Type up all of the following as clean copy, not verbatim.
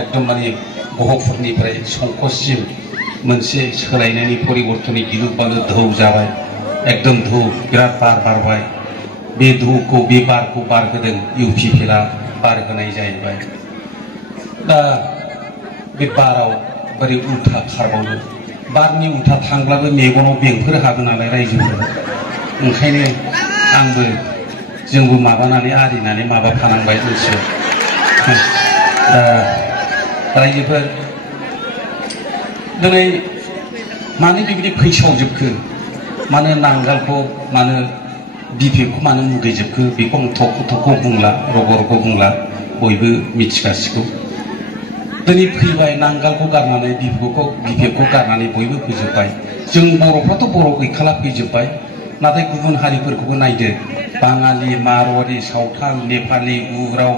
एकदम माने गहपुरनिफ्राय संकससिम मोनसे सोलायनायनि परिबर्तननि गिलु बालु धौ जाबाय एकदम धौ बिराद बार बारबाय बे धौखौ बे बारखौ बारहोदों इउपिपिएलआ बारहोनाय जाहैबाय दा बे बाराव बोरै उल्था खारबावो बारनि उल्था थांब्लाबो मेगनाव बेंफोर हाबो नालाय रायजोफोर ओंखायनो आंबो जोंबो माबानानै आरिनानै माबाफानांबाय मोनसे रायजोफोर दिनै मानो बेबायदि फैसावजोबखो मानो नांगालखौ मानो बिपिएफखौ मानो मुगैजोबखो बेखौ आं थख' बुंला रग' रग' बुंला बयबो मिथिगासिगौ दिनै फैबाय नांगालखौ गारनानै बिपिएफखौ गारनानै बयबो फैजोब्बाय जों बर'फ्राथ' बर' गैखाला फैजोब्बाय नाथाय गुबुन हारिफोरखौबो नायदो बाङालि मारवारि सावथाल नेपालि उराव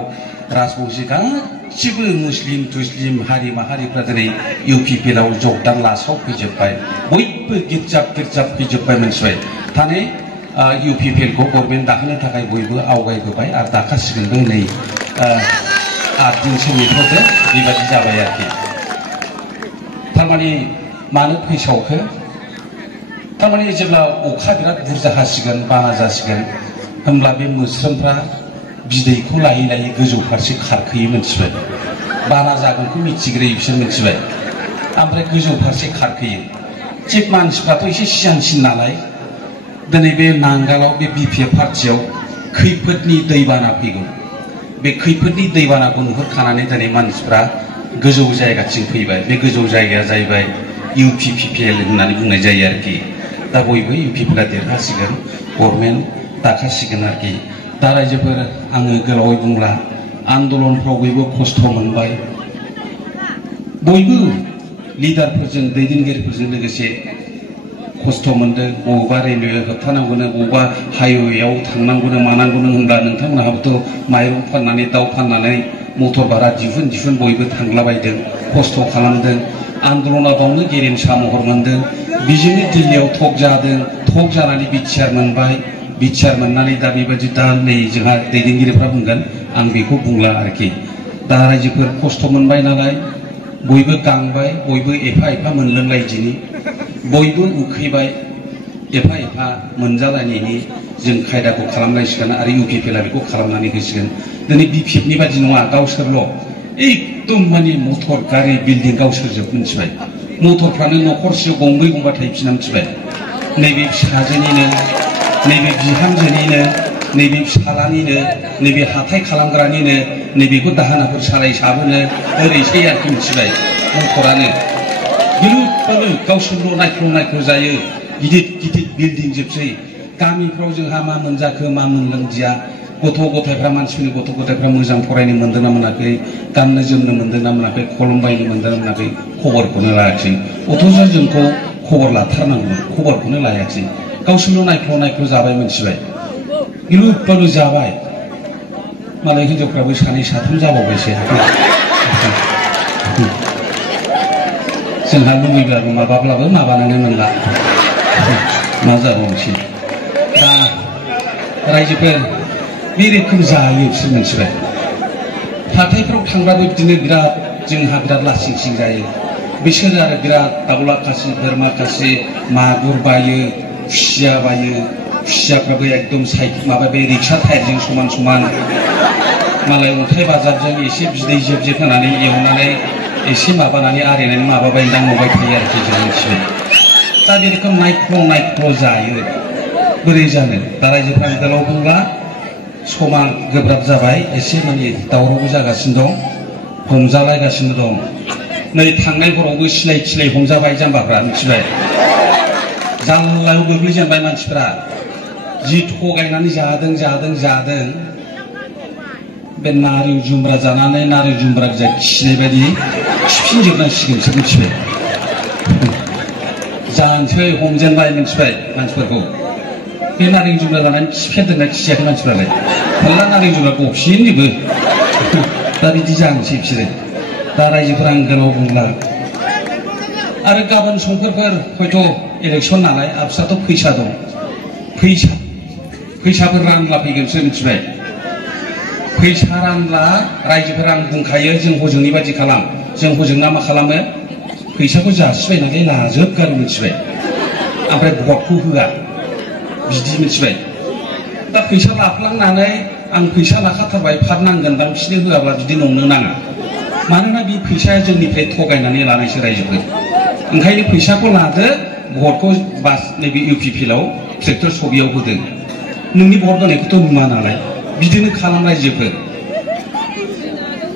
राजबंशी गासिबो मुस्लिम तुस्लिम हारि माहारिफ्रा दिनै इउपिपिएलआव जगदान लासाव फैजोब्बाय बयबो गिर्जाब फैजोब्बाय मोनथिबाय थानै इउपिपिएलखौ गभर्नमेन्ट दाहोनो थाखाय बयबो आवगायबोबाय आरो दाखासिगोनबो नै 8 दिनसो नेथ'दो बेबादि जाबाय आरोखि थारमाने मानो फैसावखो थारमाने जेब्ला अखा बिराद बुरजा हासिगोन बाना जासिगोन होमब्ला बे मोस्रोमफ्रा बिदैखौ लायै लायै गोजौ फारसे खारखोयो मोनथिबाय बाना जागोनखौ मिथिग्रोयो बिसोर मिथिबाय ओमफ्राय गोजौ फारसे खारखोयो थिग मानसिफ्राथ' एसे सिगांसिन नालाय दिनै बे नांगालाव बे बिपिएफ पार्टियाव खैफोदनि दैबाना फैगौ बे खैफोदनि दैबानाखौ नुहुरखानानै दिनै मानसिफ्रा गोजौ जायगाथिं फैबाय बे गोजौ जायगाया जाहैबाय इउपिपिएल होननानै बुंनाय जायो आरोखि दा बयबो इउपिपिएलआ देरहासिगोन गभर्नमेन्ट दाखासिगोन आरोखि दा रायजोफोर आङो गोलावै बुंला आन्दलनफ्राव बयबो खस्थ' मोनबाय बयबो लिडारफोरजों दैदेनगिरिफोरजों लोगोसे खस्थ' मोनदों बबेबा रेलवे होबथानांगौनो बबेबा हाइवेआव थांनांगौनो मानांगौनो होनब्ला नोंथांमोनहाबोथ' माइरं फाननानै दाउ फाननानै मटर भारा दिहुन बयबो थांलाबायदों खस्थ' खालामदों आन्दलना बावनो गेरेमसा महर मोनदों बिजोंनो दिल्लीयाव थक जादों थक जानानै बिटिआर मोनबाय बिटिआर मोननानै दा बेबायदि दा नै जोंहा दैदेनगिरिफ्रा बुंगोन आं बेखौ बुंला आरोखि दा रायजोफोर खस्थ' मोनबाय नालाय बयबो गांबाय बयबो एफा एफा मोनलोंलायदिनि बयबो उखैबाय एफा एफा मोनजालायनायनि जों खायदाखौ खालामनांसिगोन आरो इउपिपिएलआ बेखौ खालामनानै होसिगोन दिनै बिपिएफनि बादि नङा गावसोरल' एकदम माने मटर गारि बिल्डिं गावसोरजोब मिथिबाय मटरफ्रानो न'खरसेयाव गंब्रै गंबा थाहैफिना मिथिबाय नैबे फिसाजोनिनो नैबे बिहामजोनिनो नैबे फिसालानिनो नैबे हाथाय खालामग्रानिनो नैबेखौ दाहोनाफोर सालायसाबोनो ओरैसै आरोखि मिथिबाय मटरानो गिलु गावसोरल' नायख्ल' जायो गिदिर बिल्डिं जोबसै गामिफ्राव जोंहा मा मोनजाखो मा मोनलोंदिया गथ' गथायफ्रा मानसिफोरनि गथ' गथायफ्रा मोजां फरायनो मोनदों ना मोनाखै गाननो जोमनो मोनदों ना मोनाखै कलम बायनो मोनदों ना मोनाखै खबरखौनो लायाखिसै अथ'स' जोंखौ खबर लाथारनांगौ खबरखौनो लायाखिसै गावसोरल' नायख्ल' जाबाय मोनथिबाय गिलु जाबाय मालाय हिनजावफ्राबो सानै साथाम जाबावबायसो जोंहा लुबैब्लाबो माबाब्लाबो माबानोनो मोनला मा जाबावनोसै दा रायजोफोर बे रोखोम जायो बिसोर मोनथिबाय हाथायफ्राव थांब्लाबो बिदिनो बिराद जोंहा बिराद लासिं सिं जायो बिसोर आरो बिराद दाउला खासि बोरमा खासि मागुर बायो खुसिया बायो खुसियाफ्राबो एकदम माबा बे रिक्सा टायारजों समान मालाय अन्थाइ बाजारजों एसे बिदै जेब होनानै एवनानै एसे माबानानै आरिनानै माबाबाय दांबाय थायो आरोखि जों मिथिबाय दा बे रोखोम नायख्ल' जायो बोरै जानो दा रायजोफ्रा गोलाव बुंला समा गोब्राब जाबाय एसे माने दावरावबो जागासिनो दं हमजालायगासिनो दं नै थांनाय हरावबो सिनाय हमजाबाय जाम्बाफ्रा मिथिबाय जाल्लायाव गोग्लैजेनबाय मानसिफ्रा जि थगायनानै जादों बे नारें जुमब्रा जानानै नारें जुमब्रा गोजा खिनाय बायदि खिफिनजोबनांसिगोनसो मिथिबाय जानोसै हमजेनबाय मिथिबाय मानसिफोरखौ बे नारें जुमब्रा जानानै खिफेरदोंना खियाखै मानसिफ्रालाय मेरला नारें जुमब्रा गफिनजोबो दा बिदि जानोसै बिसोरो दा रायजोफोरा आं गोलाव बुंला आरो गाबोन समफोर हयथ' इलेक्सन नालाय आबसाथ' फैसा दं फैसाफोर रानला फैगोनसो मिथिबाय फैसा रानला रायजोफोरा आं बुंखायो जों हजोंनि बादि खालाम जों हजोंना मा खालामो फैसाखौ जासिबायनानै लाजोबगारो मिथिबाय ओमफ्राय भटखौ होआ बिदि मिथिबाय दा फैसा लाफ्लांनानै आं फैसा लाखाथारबाय फार नांगोनदां बिसोरनो होआब्ला बिदि नंनो नाङा मानोना बे फैसाया जोंनिफ्राय थगायनानै लानायसो रायजोफोर ओंखायनो फैसाखौ लादो भटखौ बास नैबे इउपिपिएलआव ट्रेक्टर सबियाव होदों नोंनि भट होनायखौथ' नुवा नालाय बिदिनो खालाम रायजोफोर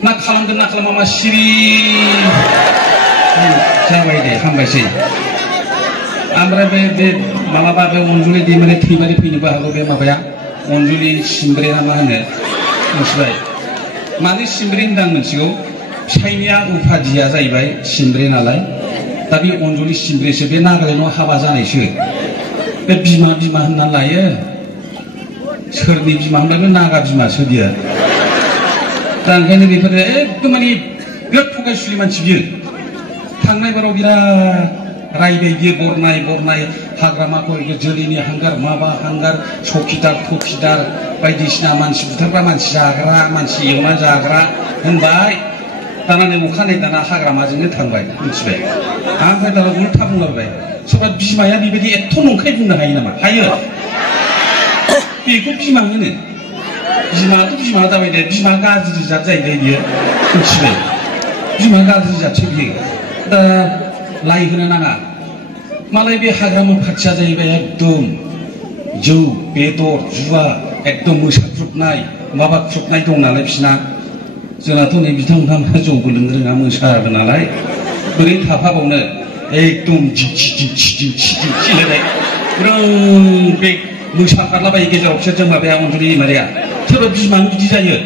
ना खालामगोन ना खालामा मा सिरि जाबाय दे हामबायसै ओमफ्राय बे मालाबा बे अनजुलि दैमारि थैमारि फैनोबो हागौ बे माबाया अनजुलि सिमब्रे ना मा होनो मिथिबाय मानो सिमब्रे होनदां मिथिगौ फिसायनिया उपाधिया जाहैबाय सिमब्रे नालाय दा बे अनजुलि सिमब्रेसो बे नागालेण्डआव हाबा जानायसो बे बिमा बिमा होनना लायो सोरनि बिमा होनब्ला बे नागा बिमासो बियो दा ओंखायनो बेफोरो एकदम माने बिराद थगायसुलि मानसि बियो थांनाय बाराव बिराद रायबाय बियो बरनाय हाग्रामाखौ जोलैनि हांगार माबा हांगार सखिदार थखिदार बायदिसिना मानसि बुथारग्रा मानसि जाग्रा मानसि एवना जाग्रा होनबाय दाना नै अखानायै दाना हाग्रामाजोंनो थांबाय मिथिबाय ओमफ्राय दाना उल्था बुंलाबाय सोरबा बिमाया बेबायदि एथ' नंखाय बुंनो हायो नामा हायो बेखौ बिमा होनो बिमायाथ' बिमा जाबाय दे बिमा गाज्रि जात जाहैबाय बियो मिथिबाय बिमा गाज्रि जातसो बियो दा लाइ होनो नाङा मालाय बे हाग्रामा खाथिया जाहैबाय एकदम जौ बेदर जुवा एकदम मोसाख्रुबनाय माबा ख्रुबनाय दं नालाय बिसिना जोंनाथ' नै बिथांमोनहा जौबो लोंनो रोङा मोसाबो नालाय बोरै थाफाबावनो एकदम दिंखि होनाय बे मोसाखारलाबायो गेजेराव बिसोरजों माबाया अनजुलि दैमारिया सोरबा बिमानो बिदि जायो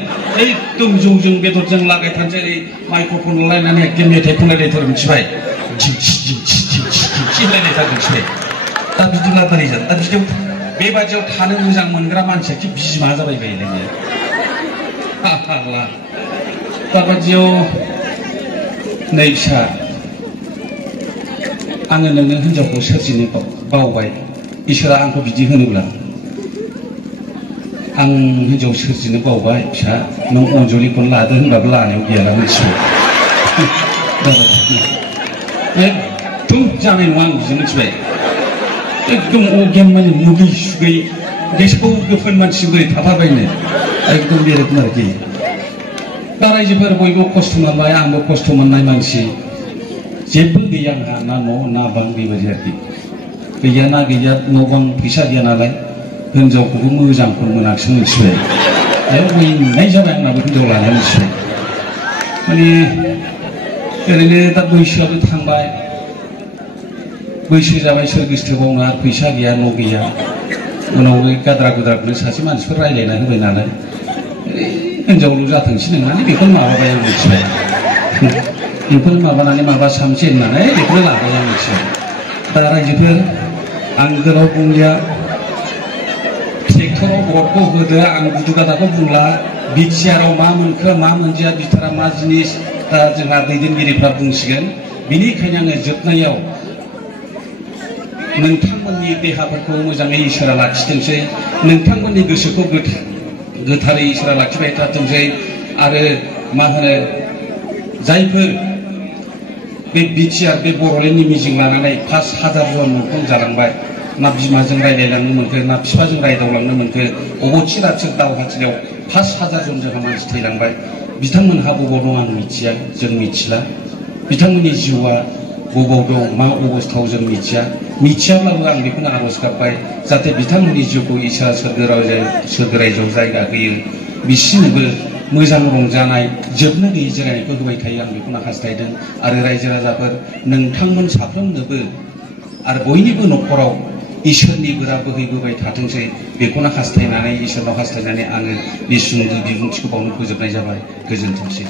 एकदम जौजों बेदरजों लागायथारसै माइक्र'फन लायनानै एकदम मेथाइ खनलायलायथार मिथिबाय दिंखि होलायलायथार मिथिबाय दा बिदिब्ला बोरै जादों दा बिदियाव बेबादियाव थानो मोजां मोनग्रा मानसिया कि बिमा जाबाय बायलायो दाबादियाव नै फिसा आङो नोंनो हिनजावखौ सोरजिनो बावबाय इसोरा आंखौ बिदि होनोब्ला आं हिनजाव सोरजिनो बावबाय फिसा नों अनजुलिखौनो लादो होनबाबो लानायाव गैयाला मिथिबाय एकदम जानाय नङा आं बिजों मिथिबाय एकदम अगेन माने मुगै सुगै गेसाव गोफोन मानसि बोरै थाफाबायनो एकदम बे रोखोम आरोखि दा रायजोफोर बयबो खस्थ' मोनबाय आंबो खस्थ' मोननाय मानसि जेबो गैया आंहा ना न' ना बां बेबायदि आरोखि गैया ना गैया न' बां फैसा गैया नालाय हिनजावखौबो मोजांखौ मोनाखिसै मिथिबाय मोननाय जाबाय आंनाबो हिनजाव लानाया मिथिबाय माने ओरैनो दा बैसोआबो थांबाय बैसो जाबाय सोर गोसथोबावनो आरो फैसा गैया न' गैया उनाव गाद्रा गुद्राखौनो सासे मानसिफोर रायज्लायना होबाय नालाय हिनजावल' जाथोंसै नोंनानै बेखौनो माबाबाय आं मिथिबाय बेखौनो माबानानै माबा सामसै होननानै बेखौनो लाबाय आं मिथिबाय दा रायजोफोर आं गोलाव बुंलिया ट्रेक्टराव भटखौ होदो आं गुदु गादाखौ बुंला बिटिआरआव मा मोनखो मा मोनदिया बिथारा मा जिनिस दा जोंहा दैदेनगिरिफ्रा बुंसिगोन बिनिखायनो आङो जोबनायाव नोंथांमोननि देहाफोरखौ मोजाङै इसोरा लाखिथोंसै नोंथांमोननि गोसोखौ गोथारै इसोरा लाखिबाय थाथोंसै आरो मा होनो जायफोर बे बिटिआर बे बर'लेण्डनि मिजिं लानानै 5,000 जन मुंख्लं जालांबाय ना बिमाजों रायलायलांनो मोनखो ना बिफाजों रायदावलांनो मोनखो अबथिं राथिं दावहाथिलियाव 5,000 जन जोंहा मानसि थैलांबाय बिथांमोनहा बबाव दं आं मिथिया जों मिथिला बिथांमोननि जिउआ बबाव दं मा अबस्थायाव जों मिथियाब्लाबो आं बेखौनो आर'ज गाबबाय जाहाथे बिथांमोननि जिउखौ इसोरा सोरगो रायजोआव जायगा होयो बिसोरनोबो मोजां रंजानाय जोबनो गैयै जिरायनायखौ होबाय थायो आं बेखौनो हास्थायदों आरो रायजो राजाफोर नोंथांमोन साफ्रोमनोबो आरो बयनिबो न'खराव इसोरनि गोरा बोहैबोबाय थाथोंसै बेखौनो हास्थायनानै इसोरनाव हास्थायनानै आङो बे सुंद' बिबुंथिखौ बावनो फोजोबनाय जाबाय गोजोनथोंसै।